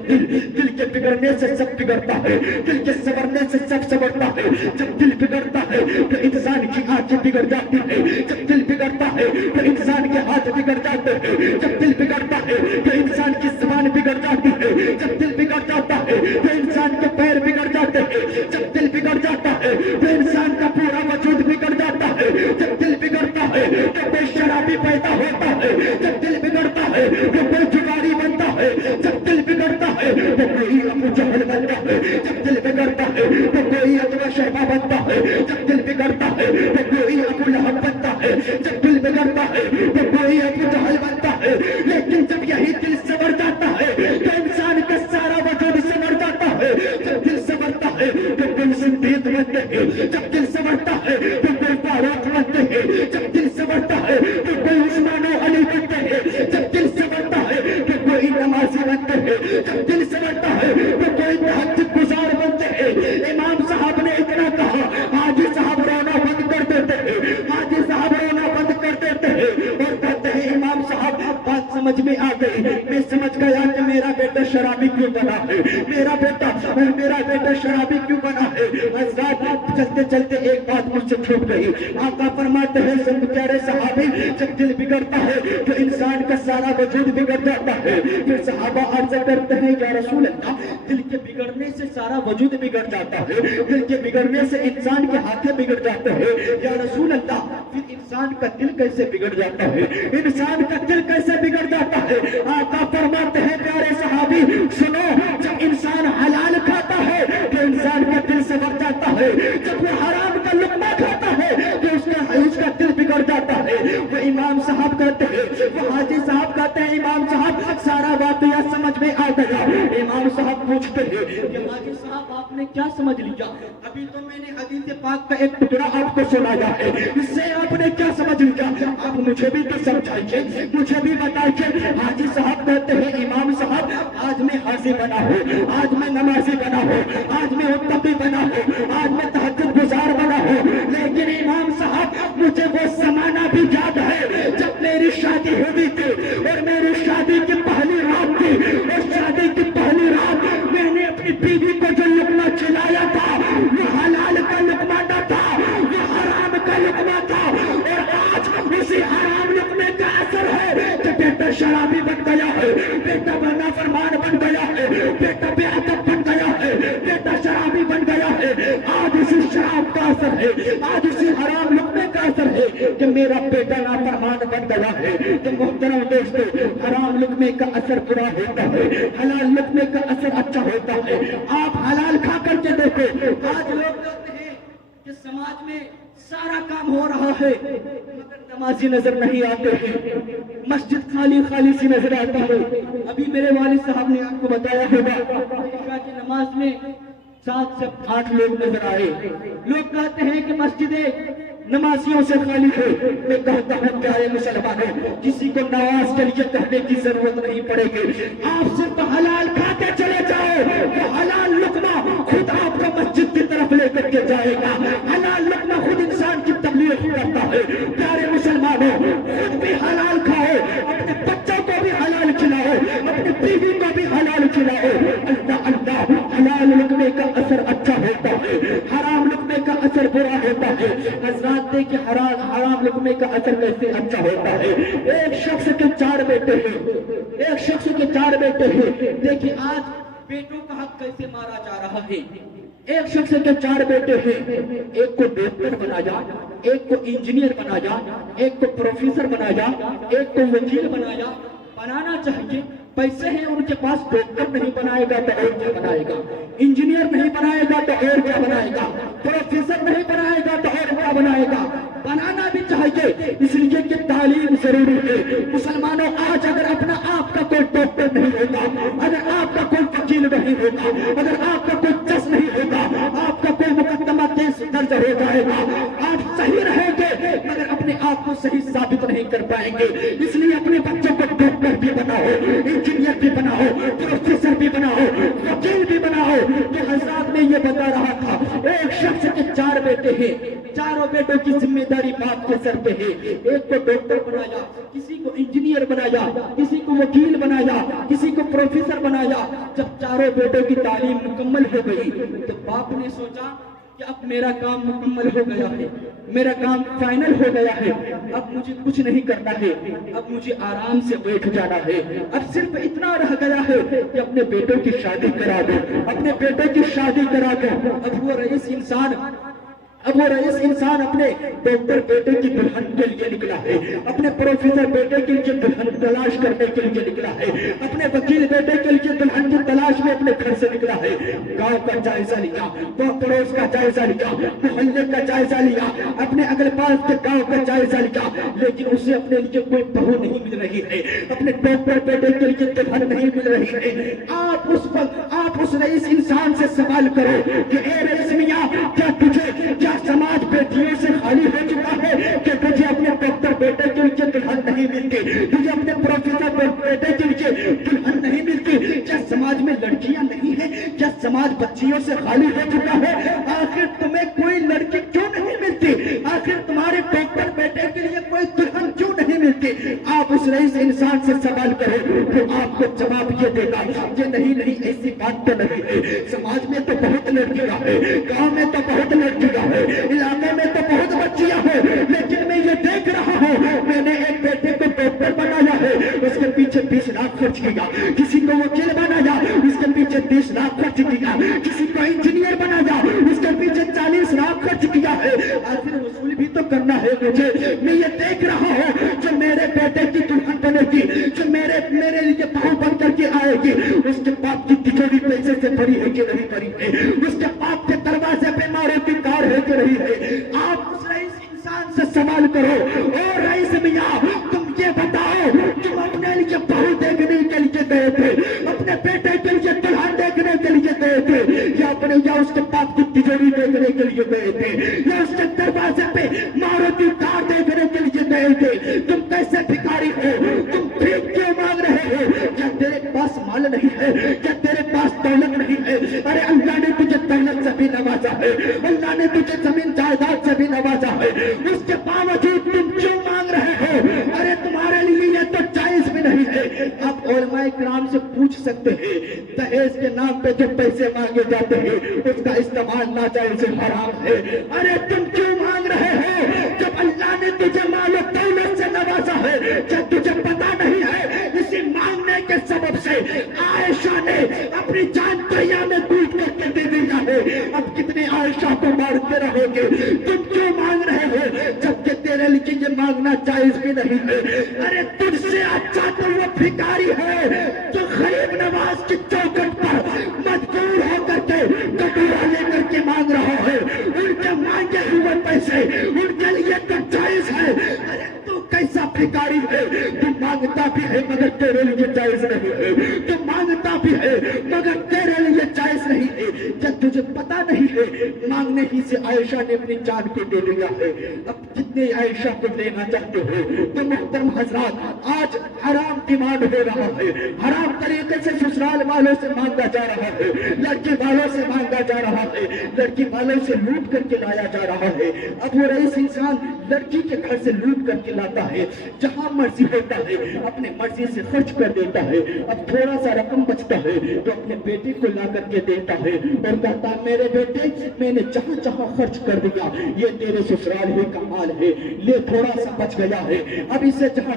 दिल के बिगड़ने से सब बिगड़ता है, दिल के संवरने से सब संवरता है। जब दिल बिगड़ता है तो इंसान की आंखें बिगड़ जाती है, जब दिल बिगड़ता है तो इंसान के हाथ बिगड़ जाते हैं, जब दिल बिगड़ता है तो इंसान की जुबान बिगड़ जाती है, जब दिल बिगड़ जाता है तो इंसान के पैर बिगड़ जाते हैं, जब दिल बिगड़ जाता है तो इंसान का पूरा वजूद बिगड़ जाता है। जब दिल बिगड़ता है तो कोई शराबी पैदा होता है, जब दिल बिगड़ता है तो कोई जुगारी बनता है, जब दिल बिगड़ता है तो कोई अबू जहल बनता है, जब दिल बिगड़ता है तो कोई अबू शहबा बनता है, जब दिल बिगड़ता है तो कोई अबू लहब बनता है, जब दिल बिगड़ता है तो कोई अबू जहल बनता है। लेकिन जब यही दिल संवर जाता है तो इंसान का सारा वजूद संवर जाता है। जब दिल संवरता है तो कोई सिद्दीक बनते हैं, जब दिल संवरता है तो कोई फारूक बनते हैं, जब दिल संवरता है तो कोई उस्मान और अली बनते हैं, जब दिल संवरता है तो कोई नमाजी बनते हैं, जब दिल संवरता है तो कोई तहज्जुद गुजार बनते हैं। इमाम साहब ने इतना कहा, हाजी साहब रोना बंद कर देते हैं, हाजी साहब रोना बंद कर देते हैं और कहते हैं इमाम साहब बात समझ में आ गई, मैं समझ गया कि मेरा बेटा शराबी क्यों बना है, मेरा बेटा शराबी क्यों बना है। हज़रात चलते चलते एक बात मुझसे छूट गई। आका फरमाते हैं सब प्यारे सहाबी, जब दिल बिगड़ता है तो इंसान का सारा वजूद बिगड़ जाता है। फिर सहाबा अर्ज करते हैं या रसूल अल्लाह, दिल के बिगड़ने से सारा वजूद बिगड़ जाता है, दिल के बिगड़ने से इंसान के हाथ बिगड़ जाते हैं। या रसूल अल्लाह, फिर इंसान का दिल कैसे बिगड़ जाता है, इंसान का दिल कैसे बिगड़ जाता है। आका फरमाते हैं प्यारे सहाबी सुनो, जब इंसान हलाल खाता है तो इंसान का दिल संवर जाता है, जब वो हराम का लुक़मा खाता है तो उसका दिल बिगड़ जाता है। वो इमाम साहब कहते हैं, वो हाजी साहब कहते हैं इमाम साहब सारा वाक़या समझ में आ गया। इमाम साहब पूछते हैं कि हाजी साहब आपने क्या समझ लिया, अभी तो मैंने हदीस पाक का एक टुकड़ा आपको सुनाया है, इससे आपने क्या समझ लिया, आप मुझे भी तो समझाइए, मुझे भी बताइए। हाजी साहब कहते हैं इमाम साहब आज मैं हाजी बना हूँ, आज मैं नमाजी बना हूँ, आज मैं मुत्तकी बना हूँ, आज मैं तहज्जुद गुजार बना हूँ, लेकिन इमाम साहब मुझे वो ज़माना भी याद है जब मेरी शादी हुई थी और मेरी शादी की पहली रात थी, और शादी की पहली रात मैंने अपनी बीवी को जो लुक़मा खिलाया था वो हलाल का लुक़मा न था, वो हराम का लुक़मा था। और आज उसी हराम लुक़मे का असर है कि बेटा शराबी बन गया है, बेटा नाफरमान बन गया है, बेटा बेअदब बन गया है, बेटा शराबी बन गया है। आज इसी शराब का असर है, आज इसी हराम लुक़मे का असर है कि मेरा बेटा नाफरमान बन गया है। तो मोहतरम दोस्तों, हराम लुक़मे का असर बुरा होता है, हलाल लुक़मे का असर अच्छा होता है। आप हलाल खा करके देखो, आज लोग कहते हैं कि समाज में सारा काम हो रहा है मगर नमाजी नजर नहीं आते हैं, मस्जिद खाली खाली सी नजर आता है। अभी मेरे वालिद साहब ने आपको बताया होगा ईशा की नमाज में 7 से 8 लोग नजर आए। लोग कहते हैं कि मस्जिदें नमाजियों से खाली है। मैं कहता हूँ प्यारे मुसलमानों, किसी को नमाज के लिए कहने की जरूरत नहीं पड़ेगी, आप सिर्फ हलाल खा के चले जाओ, वो हलाल लुक़मा खुद आपको मस्जिद की तरफ लेकर के जाएगा। हलाल लुक़मा खुद इंसान की तबलीग करता है। प्यारे मुसलमानों, खुद भी हलाल खाओ, अपने बच्चों को भी हलाल खिलाओ, अपनी बीवी को भी हलाल खिलाओ। अल्लाह अल्लाह, हलाल लुक़मे का असर अच्छा होता है, हराम लुक़मे का असर बुरा होता है। हज़रात देखिए हराम लुक़मे का असर कैसे अच्छा होता है। एक शख्स के 4 बेटे हैं, एक शख्स के 4 बेटे हैं। देखिए आज बेटों का हक कैसे मारा जा रहा है। एक शख्स के 4 बेटे हैं, एक को डॉक्टर बनाया, एक को इंजीनियर बनाया, एक को प्रोफेसर बनाया, एक को वकील बनाया। बनाना चाहिए, पैसे हैं उनके पास, डॉक्टर नहीं बनाएगा तो और क्या बनाएगा, इंजीनियर नहीं बनाएगा तो और क्या बनाएगा, प्रोफेसर नहीं बनाएगा तो और क्या बनाएगा। बनाना भी चाहिए, इसलिए कि तालीम जरूरी है। मुसलमानों, आज अगर अपना आपका कोई डॉक्टर नहीं होगा, अगर आपका कोई वकील नहीं होगा, अगर आपका कोई کر پائیں گے. اس لیے اپنے بچوں کو ڈاکٹر بھی بناؤ, انجینئر بھی بناؤ, پروفیسر بھی بناؤ, وکیل بھی بناؤ. کہ حضرات میں یہ بتا رہا تھا, ایک شخص کے 4 بیٹے ہیں, چاروں بیٹوں کی ذمہ داری باپ کے سر پہ ہے. ایک کو ڈاکٹر بنایا, کسی کو انجینئر بنایا, کسی کو وکیل بنایا, کسی کو پروفیسر بنایا. جب چاروں بیٹوں کی تعلیم مکمل ہو گئی تو باپ نے سوچا کہ اب میرا کام مکمل ہو گیا ہے, میرا کام فائنل ہو گیا ہے, اب مجھے کچھ نہیں کرنا ہے, اب مجھے آرام سے بیٹھ جانا ہے. اب صرف اتنا رہ گیا ہے کہ اپنے بیٹوں کی شادی کرا دو, اپنے بیٹوں کی شادی کرا دو. اب وہ رئیس انسان اپنے ڈاکٹر بیٹے کی دلہن کے لیے نکلا ہے, اپنے پروفیسر بیٹے کے لیے دلہن تلاش کرنے کے لیے نکلا ہے, اپنے وکیل بیٹے کے لیے دلہن کی تلاش میں اپنے گھر سے نکلا ہے. گاؤں کا جائزہ لیا, پڑوس کا جائزہ لیا, محلے کا جائزہ لیا, اپنے اگل پاس کے گاؤں کا جائزہ لیا, لیکن اسے اپنے لیے کوئی بہو نہیں مل رہی ہے, اپنے ڈاکٹر بیٹے کے لیے دلہن نہیں مل رہی ہے. آپ اس رئیس انسان سے سوال کرو کہ اے رئیس میاں, کیا سماج بیٹیوں سے خالی ہو چکا ہے کہ تجھے اپنے ڈاکٹر بیٹے کے لیے دلہن نہیں ملتی, تجھے اپنے پروفیسر بیٹے کے لیے دلہن نہیں ملتی؟ کیا سماج میں لڑکیاں نہیں ہیں؟ کیا سماج بچیوں سے خالی ہو چکا ہے؟ آخر تمہیں کوئی لڑکی کیوں نہیں ملتی؟ آخر تمہارے ڈاکٹر بیٹے کے لیے کوئی دلہن کیوں نہیں ملتی؟ آپ اس رئیس انسان سے سوال کرو تو آپ کو جواب یہ دے گا کہ نہیں, ایسی بات تو نہیں ہے. سماج میں تو بہت لڑکیاں ہیں, گاؤں میں تو بہت لڑکیاں ہیں, علاقے میں تو بہت بچیاں ہیں, لیکن میں یہ دیکھ رہا ہوں, میں نے ایک بیٹے کو ڈاکٹر بنایا ہے, اس کے پیچھے 20 لاکھ خرچ کیا, کسی کو وکیل بنایا, اس کے پیچھے 30 لاکھ خرچ کیا, کسی کو انجینئر بنایا, اس کے پیچھے 40 لاکھ خرچ کیا ہے. آخر وصول بھی تو کرنا ہے مجھے. میں یہ دیکھ رہا ہوں جو میرے بیٹے کی دلہن بنے گی, جو میرے لیے بہو بن کر کے آئے گی, اس کے باپ کی تجوری پیسے سے بھری ہے کہ نہیں بھری ہے, اس کے باپ کے دروازے پہ ماروتی کار ہے کہ نہیں ہے. آپ اس رئیس انسان سے سوال کرو, اور رئیس میاں تم یہ بتاؤ, تم اپنے لیے بہو دیکھنے کے لیے گئے تھے, اپنے بیٹے کے لیے دلہن دیکھنے کے لیے گئے تھے, یا اس کے باپ کی تجوری دیکھنے کے لیے گئے تھے, یا اس کے دروازے پہ ماروتی کار دیکھنے کے لیے گئے تھے؟ تم کیسے بھکاری ہو, تم بھیک کیوں مانگ رہے ہو؟ کیا تیرے پاس مال نہیں ہے؟ کیا تیرے پاس دولت نہیں ہے؟ ارے اللہ نے تجھے دولت سے بھی نوازا ہے, اللہ نے تجھے زمین جائیداد سے بھی نوازا ہے, اس کے باوجود تم کیوں مانگ رہے ہو؟ ارے تمہارے لیے یہ تو جائز بھی نہیں ہے. آپ علماء کرام سے پوچھ سکتے ہیں, دہیج کے نام پہ جو پیسے مانگے جاتے ہیں اس کا استعمال ناجائز حرام ہے. ارے تم کیوں مانگ رہے ہو جب اللہ نے تجھے مال و دولت سے نوازا ہے؟ جب تجھے پتا نہیں ہے اسی مانگنے کے سبب سے عائشہ نے اپنی جان دریا میں کود کر کے دے دیا ہے. اب کتنے عائشہ کو مارتے رہو گے؟ تم کیوں مانگ رہے ہو جبکہ تیرے لیے یہ مانگنا جائز بھی نہیں ہے؟ ارے تجھ سے اچھا تو وہ بھکاری ہے جو غریب نواز کی چوکٹ پر مجبور ہو کر کے کٹورا لے کر کے مانگ رہا ہے. ان کے مانگے ہوئے پیسے ان کے لیے تو جائز ہے. ارے تو کیسا بھکاری ہے, تو مانگتا بھی ہے مگر تیرے لیے جائز نہیں ہے, تو مانگتا بھی ہے مگر تیرے لیے جائز نہیں ہے. جب تجھے پتا نہیں ہے مانگنے ہی سے عائشہ نے اپنی جان کو دے دیا ہے. اب جتنے عائشہ کو دینا چاہتے ہو تو محترم حضرات, آج حرام ڈیمانڈ ہو رہا ہے, حرام طریقے سے سسرال والوں سے مانگا جا رہا ہے, لڑکی والوں سے مانگا جا رہا ہے, لڑکی والوں سے لوٹ کر کے لایا جا رہا ہے. اب وہ رئیس انسان لڑکی کے گھر سے لوٹ کر کے لاتا ہے, جہاں مرضی ہوتا ہے اپنے مرضی سے خرچ کر دیتا ہے. اب تھوڑا سا رقم بچتا ہے تو اپنے بیٹے کو لا کر کے دیتا ہے اور کہتا ہے میرے بیٹے میں نے جہاں جہاں خرچ کر دیا یہ تیرے سسرال ہی کا مال ہے, لے تھوڑا سا بچ گیا ہے, اب اسے جہاں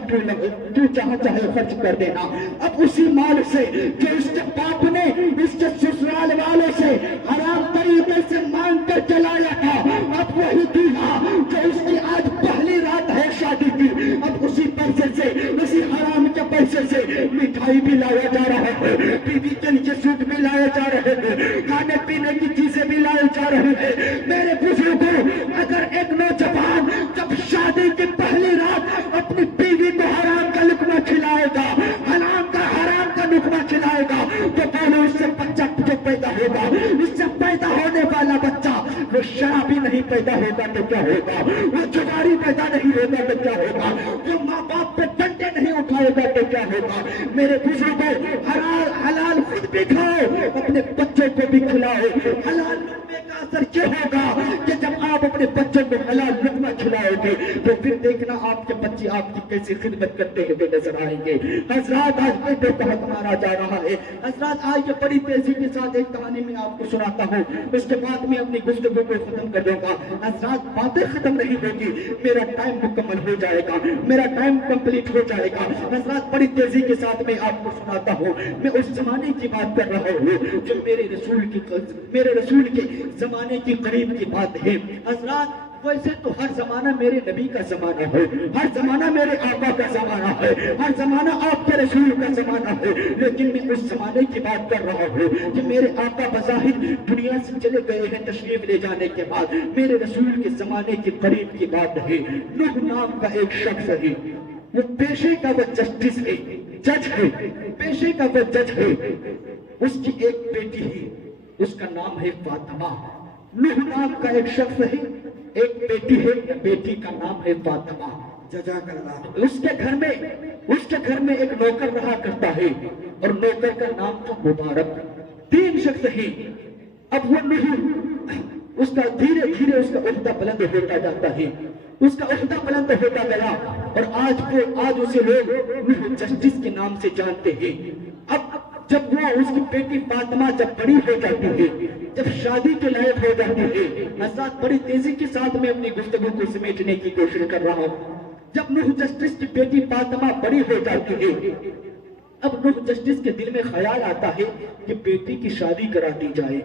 تو جہاں چاہے خرچ کر دینا. اب اسی مال سے جو اس کے باپ نے اس کے سسرال والوں سے حرام طریقے سے مانگ کر چلایا تھا, اب وہی دلہا جو اس کی آج پہلی رات ہے شادی کی, اب اسی پیسے سے اسی حرام کے پیسے سے مٹھائی بھی لایا جا رہا ہے, بیوی کے لیے سوٹ بھی لائے جا رہے ہیں, کھانے پینے کی چیزیں بھی لائے جا رہے ہیں. میرے بزرگوں, اگر ایک نوجوان جب شادی کی پہلی رات اپنی بیوی کو حرام کا لقمہ کھلائے گا, حرام کا لقمہ کھلائے گا, تو پہلے اس سے بچہ جو پیدا ہوگا, اس سے پیدا ہونے والا بچہ वो शराबी नहीं पैदा होगा तो क्या होगा, वो जुगारी पैदा नहीं होगा तो क्या होगा, वो माँ बाप पे डंडे नहीं उठाएगा तो क्या होगा। मेरे बुजुर्गों, हलाल हलाल खुद भी खाओ, अपने बच्चों को भी खिलाओ। हलाल लुकमे का असर क्या होगा कि जब आप अपने बच्चों को हलाल लुकमा खिलाओगे तो फिर देखना आपके बच्चे आपकी कैसी खिदमत करते हुए नजर आएंगे। हजरात, आज पे तहत मारा जा रहा है। हजरात, आज ये बड़ी तेजी के साथ एक कहानी में आपको सुनाता हूँ, उसके बाद में अपनी गुफ्तगू को खत्म कर दूंगा। हजरात, बातें खत्म नहीं होगी, मेरा टाइम मुकम्मल हो जाएगा, मेरा टाइम कंप्लीट हो जाएगा। हजरात, बड़ी तेजी के साथ मैं आपको सुनाता हूँ। मैं उस जमाने की बात कर रहा हूँ जो मेरे रसूल के जमाने की करीब की बात है। हजरात, वैसे तो हर जमाना मेरे नबी का जमाना है, हर जमाना मेरे आका का जमाना है, हर जमाना आपके रसूल का जमाना है, लेकिन मैं उस जमाने की बात कर रहा हूँ कि मेरे आका बज़ाहिर दुनिया से चले गए हैं तशरीफ ले जाने के बाद। मेरे रसूल के जमाने के करीब की बात है। नूह नाम का एक शख्स है, वो पेशे का वो जस्टिस है, जज है, पेशे का वो जज है। उसकी एक बेटी है, उसका नाम है फातिमा। नूह नाम का एक शख्स है, एक बेटी है, बेटी का नाम है फातिमा। जज़ाकल्लाह। उसके घर में एक नौकर रहा करता है और नौकर का नाम था मुबारक। 3 शख्स है। अब वो नूह, उसका धीरे धीरे उसका ओहदा बुलंद होता जाता है, उसका ओहदा बुलंद होता गया और आज उसे लोग नूह जस्टिस के नाम से जानते हैं। अब जब वो उसकी बेटी फातिमा जब बड़ी हो जाती है, जब शादी के लायक हो जाती है, हज़रात, बड़ी तेजी के साथ में अपनी गुफ्तगू को समेटने की कोशिश कर रहा हूँ। जब नूह जस्टिस की बेटी फातिमा बड़ी हो जाती है, अब नूह जस्टिस के दिल में ख्याल आता है कि बेटी की शादी करा दी जाए,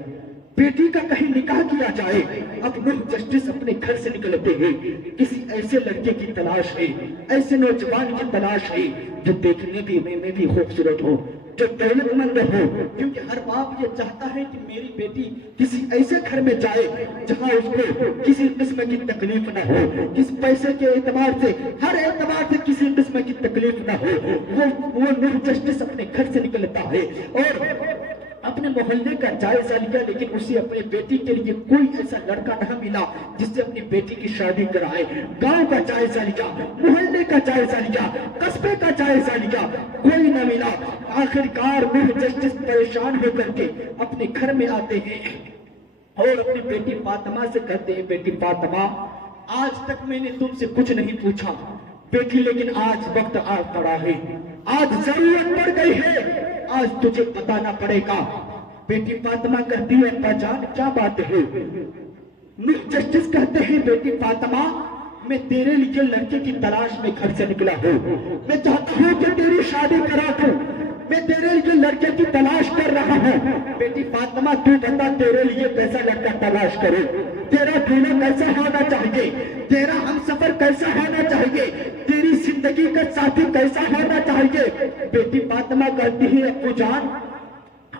बेटी का कहीं निकाह किया जाए। अब नूह जस्टिस अपने घर से निकलते हैं, किसी ऐसे लड़के की तलाश है, ऐसे नौजवान की तलाश है जो देखने में भी खूबसूरत हो, जो दौलतमंद हो, क्योंकि हर बाप ये चाहता है कि मेरी बेटी किसी ऐसे घर में जाए जहां उसको किसी किस्म की तकलीफ न हो, किस पैसे के एतबार से, हर एतबार से किसी किस्म की तकलीफ न हो। वो नूह जस्टिस अपने घर से निकलता है और अपने मोहल्ले का जायजा लिया, लेकिन उसे अपनी बेटी के लिए कोई ऐसा लड़का नहीं मिला जिससे अपनी बेटी की शादी कराए। गांव का जायजा लिया, मोहल्ले का जायजा लिया, कस्बे का जायजा लिया, कोई न मिला। आखिरकार नूह जस्टिस परेशान होकर के अपने घर में आते हैं और अपनी बेटी फातिमा से कहते हैं, बेटी फातिमा, आज तक मैंने तुमसे कुछ नहीं पूछा बेटी, लेकिन आज वक्त आ पड़ा है, आज जरूरत पड़ गई है, आज तुझे बताना पड़ेगा। बेटी फातिमा कहती है, अब्बा जान क्या बात है? नूह जस्टिस कहते हैं, बेटी फातिमा, मैं तेरे लिए लड़के की तलाश में घर से निकला हूँ, मैं चाहता हूँ कि तेरी शादी करा दूं, मैं तेरे लिए लड़के की तलाश कर रहा हूँ। बेटी फातिमा, तू बता तेरे लिए कैसा लड़का तलाश करूं, तेरा दूल्हा कैसा होना चाहिए, तेरा हमसफर कैसा होना चाहिए, तेरी जिंदगी का साथी कैसा होना चाहिए। बेटी फातिमा कहती है, अब्बू जान,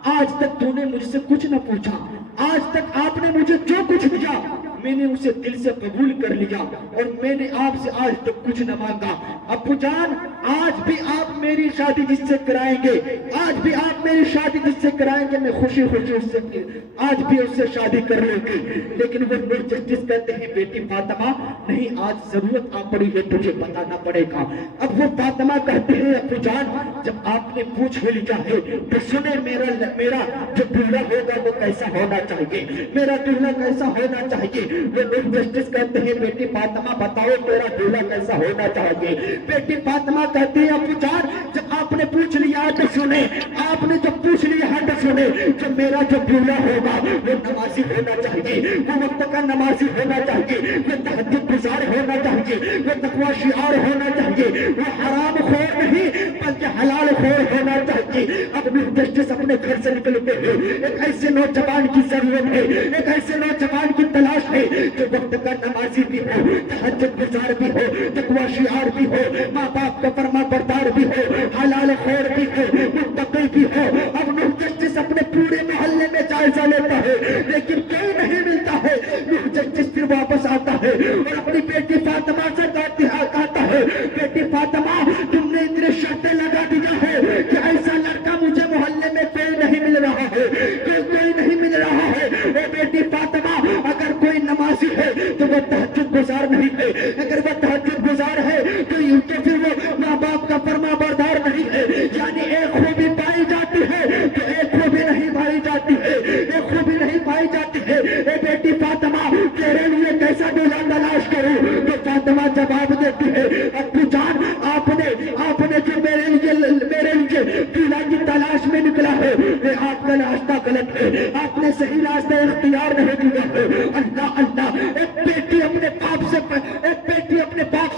आज तक तूने मुझसे कुछ न पूछा, आज तक आपने मुझे जो कुछ दिया मैंने उसे दिल से कबूल कर लिया और मैंने आपसे आज तक कुछ न मांगा। अब्बू जान, आज भी आप मेरी शादी जिससे कराएंगे, आज भी आप मेरी शादी जिससे कराएंगे, मैं खुशी खुशी उससे आज भी उससे शादी कर लूंगी। लेकिन वो नूह जस्टिस कहते हैं, बेटी फातिमा, नहीं, आज जरूरत आ पड़ी है, तुझे बताना पड़ेगा। अब वो फातिमा कहते हैं, अब्बू जान, जब आपने पूछ लिया है तो सुने, मेरा जो दूल्हा होगा वो कैसा होना चाहिए, मेरा दूल्हा कैसा होना चाहिए। वो नूह जस्टिस कहते हैं, बेटी फातिमा, बताओ तेरा दूल्हा कैसा होना चाहिए। बेटी फातिमा कहती है, अब्बू जान, जब आपने पूछ लिया है तो सुने, आपने जब पूछ लिया है तो सुने, जो मेरा जो दूल्हा होगा वो नमाजी होना चाहिए, वो वक्त का नमाजी होना चाहिए, वो तहज्जुद गुजार होना चाहिए, वो तकवा शिआर होना चाहिए, वो हराम खोर नहीं बल्कि हलाल खोर होना चाहिए। अब नूह जस्टिस अपने घर से निकलते हैं, एक ऐसे नौजवान की जरूरत है, एक ऐसे नौजवान की तलाश है जो वक्त का नमाजी भी हो, तहज्जुद गुजार भी हो, तकवा शिआर भी हो, माँ बाप का फरमा बरदार भी हो, हलाल खोर भी हो, मुत्तकी भी हो। अब नूह जस्टिस अपने पूरे मोहल्ले में जायजा लेता है, लेकिन कोई नहीं मिलता है। नूह जस्टिस फिर वापस आता है और अपनी बेटी फातिमा से कहता है, बेटी फातिमा, तुमने इतने शर्तें लगा दिया है कि ऐसा लड़का मुझे मोहल्ले में कोई नहीं मिल रहा है, कोई नहीं मिल रहा है। बेटी फातिमा, अगर कोई نمازی ہے تو وہ تہجد گزار نہیں ہے، اگر وہ تہجد گزار ہے تو پھر وہ ماں باپ کا فرما بردار نہیں ہے۔ یعنی ایک خوبی پائی جاتی ہے تو ایک خوبی نہیں پائی جاتی ہے، ایک خوبی نہیں پائی جاتی ہے۔ اے بیٹی فاطمہ تیرے لیے کیسا دلہا تلاش کروں؟ تو فاطمہ جواب دیتی ہے ابو جان آپ نے جو میرے لیے دلہا کی تلاش میں نکلا ہے آپ کا راستہ غلط ہے، آپ نے صحیح راستہ اختیار نہیں کیا ہے۔ اللہ اللہ، ایک بیٹی اپنے باپ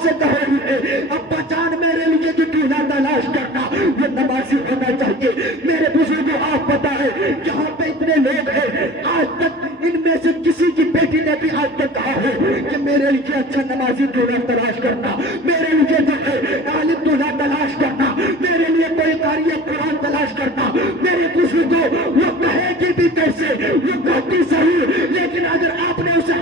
سے کہہ رہی ہے ابا جان میرے لیے جو دلہا تلاش کرنا وہ نمازی ہونا چاہیے۔ میرے بزرگوں آپ بتائیں یہاں پہ اتنے لوگ ہیں، آج تک ان میں سے کسی کی بیٹی نے بھی آج تک کہا ہے کہ میرے لیے اچھا نمازی دلہا تلاش کرنا، میرے لیے جو ہے عالم دلہا تلاش کرنا، میرے لیے کوئی قاری قرآن تلاش کرنا۔ میرے بزرگوں وہ کہے گی بھی کیسے، وہ کہتی صحیح، لیکن اگر آپ نے اسے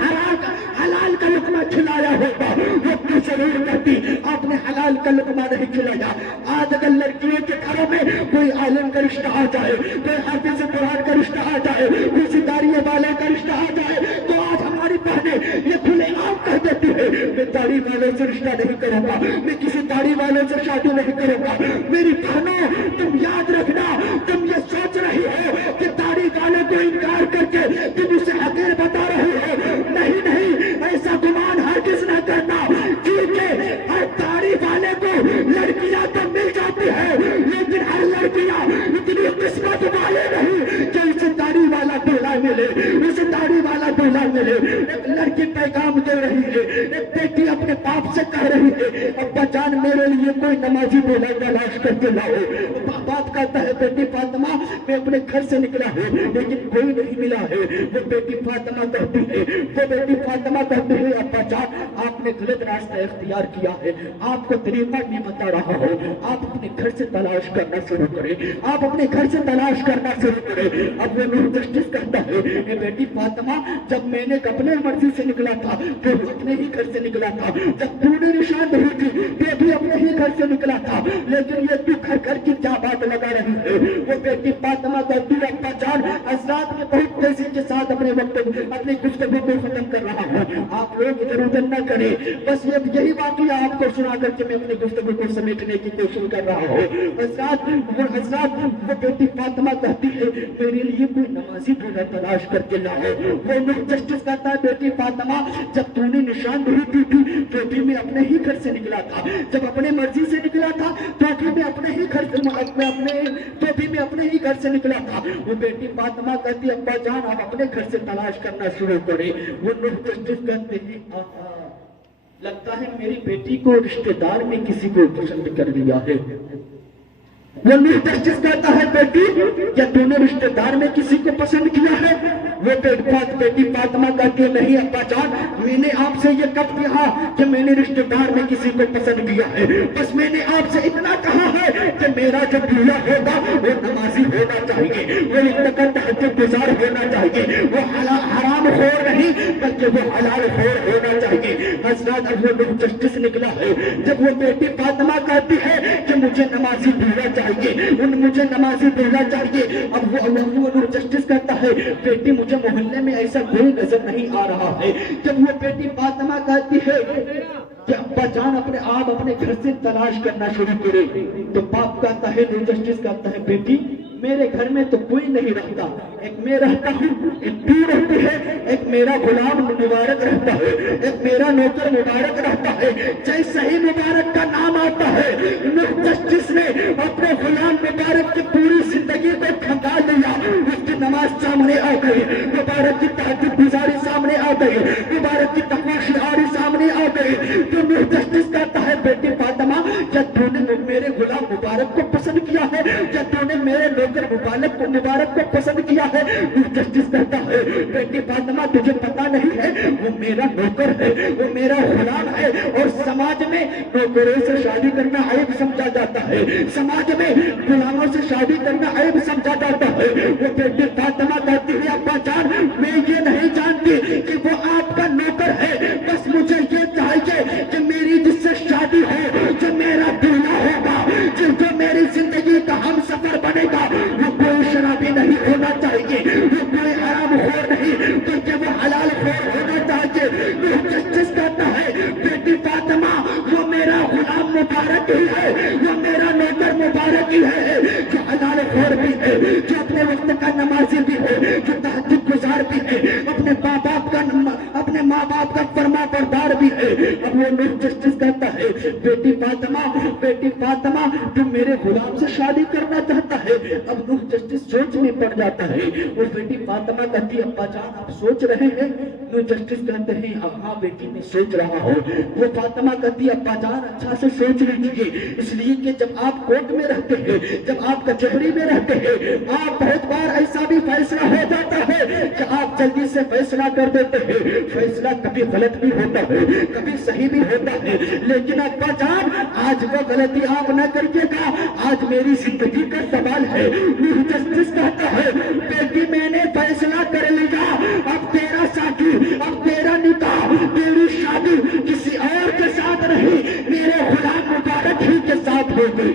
حلال کا لقمہ کھلایا ہوگا وہ کیوں ضرور کرتی؟ آپ نے حلال کا لقمہ نہیں کھلایا۔ آج اگر لڑکیوں کے گھروں میں کوئی عالم کا رشتہ آ جائے، کوئی حافظ قرآن کا رشتہ آ جائے، کوئی ستاریہ والے کا رشتہ آ جائے تو آج ہماری بہنیں یہ کھلے عام کہہ دیتی ہے میں داڑھی والوں سے رشتہ نہیں کروں گا، میں کسی داڑھی والوں سے شادی نہیں کروں گا۔ میری بہنوں تم یاد رکھنا، تم یہ سوچ رہی ہو کہ داڑھی والوں کو انکار کر کے تم اسے حقیر بتا رہی ہو، نہیں نہیں، ایسا گمان ہرگز نہ کرنا، کیونکہ ہر داڑھی والے کو لڑکیاں تو مل جاتی ہے لیکن ہر لڑکیاں اتنی قسمت والے نہیں کہ اسے داڑھی والا دلہا ملے، اسے داڑھی والا دلہا ملے۔ ایک لڑکی پیغام دے رہی ہے، ایک بیٹی اپنے باپ سے کہہ رہی ہے ابا جان میرے لیے کوئی نمازی دلہا تلاش کر کے لاؤ۔ باپ کہتا ہے بیٹی فاطمہ میں اپنے گھر سے نکلا ہوں لیکن کوئی نہیں ملا ہے۔ وہ بیٹی فاطمہ کہتی ہے ابا جان آپ نے غلط راستہ اختیار کیا ہے، آپ کو طریقہ نہیں بتا رہا ہو، آپ اپنے گھر سے تلاش کرنا شروع کریں، آپ اپنے گھر سے تلاش کرنا شروع کریں۔ اب وہ نور جسٹس کہتا ہے اے بیٹی فاطمہ جب میں نے اپنے مرضی سے نکلا تھا تو اپنے ہی گھر سے نکلا تھا، جب تو نے نشان نہیں تھی تو بھی اپنے ہی گھر سے نکلا تھا، لیکن یہ تو گھر کی کیا بات لگا رہی ہے؟ وہ بیٹی فاطمہ کہتی ہے ابا جان حضرات میں بہت تیزی کے ساتھ اپنی گفتگو کو ختم کر رہا ہوں، آپ لوگ ادھر ادھر نہ کریں، بس یہی واقعہ آپ کو سنا کر کے میں اپنی گفتگو کو سمیٹنے کی کوشش کر رہا ہوں۔ حضرات وہ بیٹی فاطمہ کہتی ہے میرے لیے کوئی نمازی دلہا تلاش کر کے لاؤ۔ وہ جسٹس کہتا ہے بیٹی فاطمہ جب تو نے نشان نہیں دی تھی تو بھی میں اپنے ہی گھر سے نکلا تھا، جب اپنے مرضی سے نکلا تھا تو بھی میں اپنے ہی گھر سے نکلا تھا۔ وہ بیٹی فاطمہ کہتی ابا جان آپ اپنے گھر سے تلاش کرنا شروع کریں۔ وہ جسٹس کہتے ہیں لگتا ہے میری بیٹی کو رشتہ دار میں کسی کو پسند کر دیا ہے۔ وہ جسٹس کہتا ہے بیٹی کیا تو نے رشتہ دار میں کسی کو پسند کیا ہے؟ وہ بیٹی فاطمہ کہتی ہے نہیں ابا جان میں نے آپ سے یہ کب کہا کہ میں نے رشتہ دار میں کسی کو پسند کیا ہے، بس میں نے آپ سے اتنا کہا ہے کہ میرا جو دلہا ہوگا وہ نمازی ہونا چاہیے، وہ تہجد گزار ہونا چاہیے، وہ حرام خور نہیں بلکہ وہ حلال خور ہونا چاہیے۔ حضرات اب وہ جسٹس نکلا ہے، جب وہ بیٹی فاطمہ کہتی ہے کہ مجھے نمازی دلہا چاہیے، مجھے نمازی دلہا چاہیے، اب وہ جسٹس کہتا ہے بیٹی مجھے محلے میں ایسا کوئی نظر نہیں آ رہا ہے۔ جب وہ بیٹی فاطمہ کہتی ہے کہ ابا جان آپ اپنے گھر سے تلاش کرنا شروع کرے تو باپ کہتا ہے جسٹس کہتا ہے بیٹی میرے گھر میں تو کوئی نہیں رہتا، ایک میں رہتا ہوں، ایک تو رہتی ہے، ایک میرا غلام مبارک رہتا ہے، ایک میرا نوکر مبارک رہتا ہے، جیسا ہی مبارک کا نام آتا ہے جسٹس نے اپنے غلام مبارک کی پوری زندگی کو کھنگا لیا، اس کی نماز سامنے آ گئی، مبارک کی تہجد گزاری سامنے آ گئی، مبارک کی تقوی شعاری سامنے آ گئی۔ تو جسٹس کہتا ہے بیٹی فاطمہ کیا تو نے میرے غلام مبارک کو پسند کیا ہے، کیا تو نے میرے مبارک کو پسند کیا ہے؟ جسٹس کہتا ہے بیٹی فاطمہ تجھے پتا نہیں ہے وہ میرا نوکر ہے، وہ میرا غلام ہے، اور سماج میں نوکروں سے شادی کرنا عیب سمجھا جاتا ہے، سماج میں غلاموں سے شادی کرنا عیب سمجھا جاتا ہے۔ وہ بیٹی فاطمہ کہتی ہے ابا جان میں یہ نہیں جانتی کہ وہ آپ کا نوکر ہے، بس مجھے یہ چاہیے کہ میری جس سے شادی ہو، جو میرا دلہا ہوگا، جو میری زندگی کا ہم سفر بنے گا، وہ کوئی شرابی نہیں ہونا چاہیے، وہ کوئی حرام خور نہیں بلکہ وہ حلال خور ہونا ہوتا ہے نوح جسٹس کہتا ہے بیٹی فاطمہ وہ میرا غلام مبارک ہی ہے، وہ میرا نوکر مبارک ہی ہے، جو حلال خور بھی ہے، جو اپنے وقت کا نمازی بھی ہے، جو تہجد گزار بھی ہے، اپنے ماں باپ کا فرما بردار بھی ہے۔ اب وہ نوح جسٹس کہتا ہے بیٹی فاطمہ جو میرے غلام سے شادی کرنا چاہتا ہے۔ اب نوح جسٹس سوچ میں پڑ جاتا ہے، وہ بیٹی فاطمہ کہتی ہے ابا جان آپ سوچ رہے ہیں؟ نوح جسٹس کہتے ہیں ہاں بیٹی میں سوچ رہا ہوں۔ وہ فاطمہ کہتی ہے ابا جان اچھا سے سوچ لیجیے، اس لیے کہ جب آپ کورٹ میں رہتے ہیں، جب آپ کچہری میں رہتے ہیں، آپ بہت بار ایسا بھی فیصلہ ہو جاتا ہے کہ آپ جلدی سے فیصلہ کر دیتے ہیں، فیصلہ کبھی غلط بھی ہوتا ہے کبھی صحیح بھی ہوتا ہے، لیکن ابا جان آج وہ غلطی آپ نہ کریے گا، آج میری زندگی کا سوال ہے۔ نوح جسٹس کہتا ہے بیٹی میں نے فیصلہ کر لیا، اب تیرا شادی، اب تیرا نکاح، تیری شادی کسی اور کے ساتھ نہیں، میرے غلام مبارک ہی کے ساتھ ہوگی۔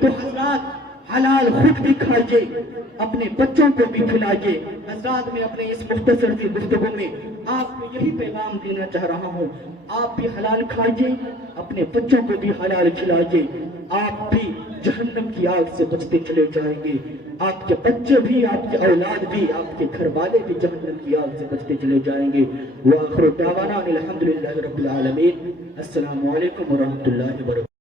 تو حضرات حلال خود بھی کھائیے، اپنے بچوں کو بھی کھلائیے۔ حضرات میں اپنے اس مختصر سی گفتگو میں آپ کو یہی پیغام دینا چاہ رہا ہوں، آپ بھی حلال کھائیے، اپنے بچوں کو بھی حلال کھلائیے، آپ بھی جہنم کی آگ سے بچتے چلے جائیں گے، آپ کے بچے بھی، آپ کے اولاد بھی، آپ کے گھر والے بھی جہنم کی آگ سے بچتے چلے جائیں گے۔ وآخر دعوانا الحمدللہ رب العالمین۔ السلام علیکم ورحمۃ اللہ وبرکاتہ۔